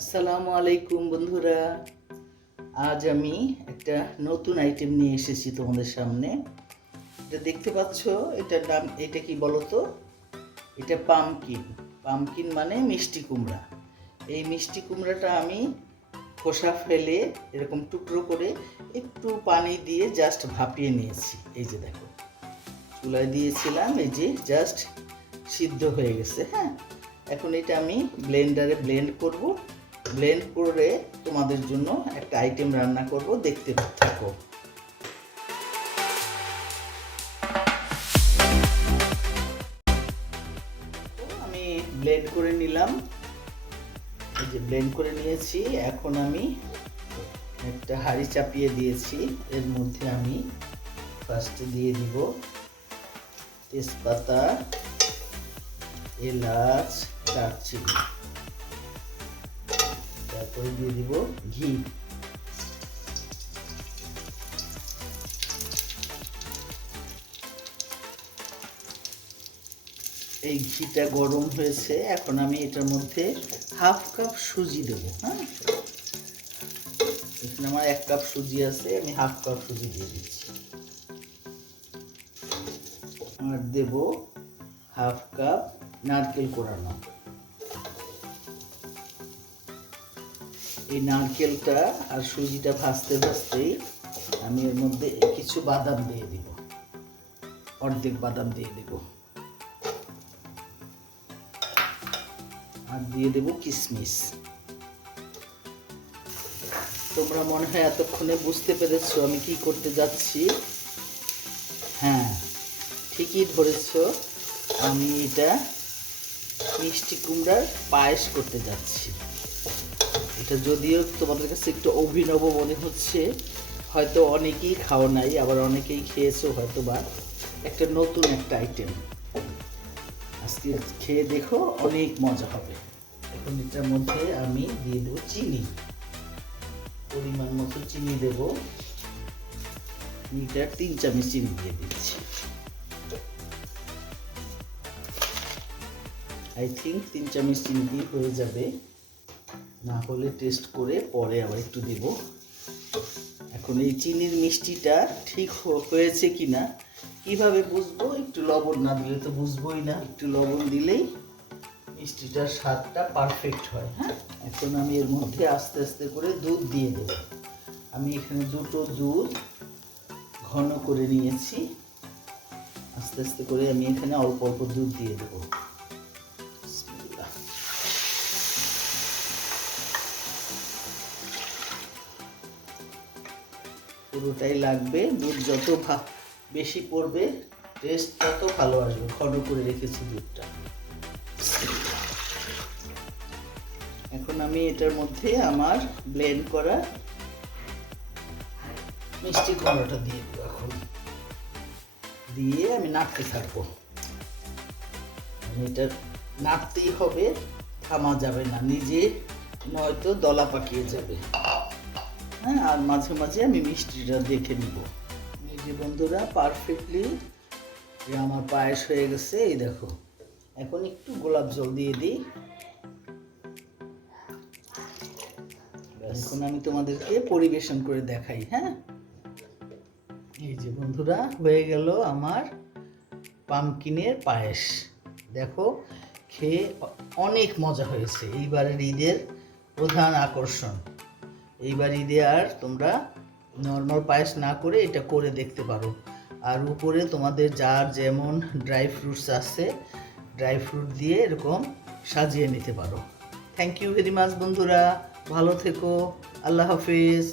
আসসালামু আলাইকুম বন্ধুরা। আজ আমি একটা নতুন আইটেম নিয়ে এসেছি তোমাদের সামনে। এটা দেখতে পাচ্ছ, এটা কি বলো তো? এটা পামকিন। পামকিন মানে মিষ্টি কুমড়া। এই মিষ্টি কুমড়াটা আমি খোসা ফেলে এরকম টুকরো করে একটু পানি দিয়ে জাস্ট ভাপিয়ে নিয়েছি। এই যে দেখো, চুলায় দিয়েছিলাম, এই যে জাস্ট সিদ্ধ হয়ে গেছে। হ্যাঁ, এখন এটা আমি ব্লেন্ডারে ব্লেন্ড করব। ব্লেন্ড করে তোমাদের জন্য একটা আইটেম রান্না করব, দেখতে থাকো। আমি ব্লেন্ড করে নিলাম, এই যে ব্লেন্ড করে নিয়েছি। এখন আমি একটা হাঁড়ি চাপিয়ে দিয়েছি। এর মধ্যে আমি ফার্স্টে দিয়ে দিব তেজপাতা, এলাচ, দারচিনি, তারপরে দিয়ে দিব ঘি। এই ঘিটা গরম হয়েছে, এখন আমি এটার মধ্যে হাফ কাপ সুজি দেবো। হ্যাঁ, এখানে আমার 1 কাপ সুজি আছে, আমি হাফ কাপ সুজি দিয়ে দিচ্ছি। আর দেব হাফ কাপ নারকেল কোড়ানো। এই নারকেলটা আর সুজিটা ভাজতে ভাজতেই আমি এর মধ্যে কিছু বাদাম দিয়ে দিব, অর্ধেক বাদাম দিয়ে দেব, আর দিয়ে দেব কিশমিশ। তোমরা মনে হয় এতক্ষণে বুঝতে পেরেছো আমি কি করতে যাচ্ছি। হ্যাঁ, ঠিকই ধরেছ, আমি এটা মিষ্টি কুমড়ার পায়েস করতে যাচ্ছি। এটা যদিও তোমাদের কাছে একটু অভিনব মনে হচ্ছে, হয়তো অনেকেই খাও নাই, আবার অনেকেই খেয়েছো হয়তো, বা একটা নতুন একটা আইটেম। আজকে খেয়ে দেখো, অনেক মজা হবে। এখন এটার মধ্যে আমি দিয়ে দেবো চিনি, পরিমাণ মতো চিনি দেবো। এটা 3 চামচ চিনি দিয়ে দিচ্ছি। আই থিঙ্ক 3 চামচ চিনি দিয়ে হয়ে যাবে, না হলে টেস্ট করে পরে আবার একটু দেব। এখন এই চিনির মিষ্টিটা ঠিক হয়েছে কিনা কিভাবে বুঝবো? একটু লবণ না দিলে তো বুঝবোই না। একটু লবণ দিলেই মিষ্টিটার স্বাদটা পারফেক্ট হয়। হ্যাঁ, এখন আমি এর মধ্যে আস্তে আস্তে করে দুধ দিয়ে দেব। আমি এখানে 2টো দুধ ঘন করে নিয়েছি। আস্তে আস্তে করে আমি এখানে অল্প অল্প দুধ দিয়ে দেবো। পুরোটাই লাগবে। দুধ যত বেশি পড়বে টেস্ট তত ভালো আসবে। ঘন করে রেখেছি দুধটা। এখন আমি এটার মধ্যে আমার ব্লেন্ড করা মিষ্টি কুমড়োটা দিয়ে দেবো। এখন দিয়ে আমি নাড়তে থাকবো। এটা নাড়তেই হবে, থামা যাবে না, নিজে নয়তো দলা পাকিয়ে যাবে। হ্যাঁ, আর মাঝে মাঝে আমি মিষ্টিটা দেখে নিব। এই যে বন্ধুরা, পারফেক্টলি আমার পায়েস হয়ে গেছে। এই দেখো, এখন একটু গোলাপ জল দিয়ে দিই। এখন আমি তোমাদেরকে পরিবেশন করে দেখাই। হ্যাঁ, এই যে বন্ধুরা, হয়ে গেল আমার পামকিনের পায়েস। দেখো, খেয়ে অনেক মজা হয়েছে। এইবারের ঈদের প্রধান আকর্ষণ। এইবার ঈদে আর তোমরা নর্মাল পায়েস না করে এটা করে দেখতে পারো। আর উপরে তোমাদের যার যেমন ড্রাই ফ্রুটস আছে, ড্রাই ফ্রুট দিয়ে এরকম সাজিয়ে নিতে পারো। থ্যাংক ইউ ভেরি মাচ বন্ধুরা, ভালো থেকো, আল্লাহ হাফিজ।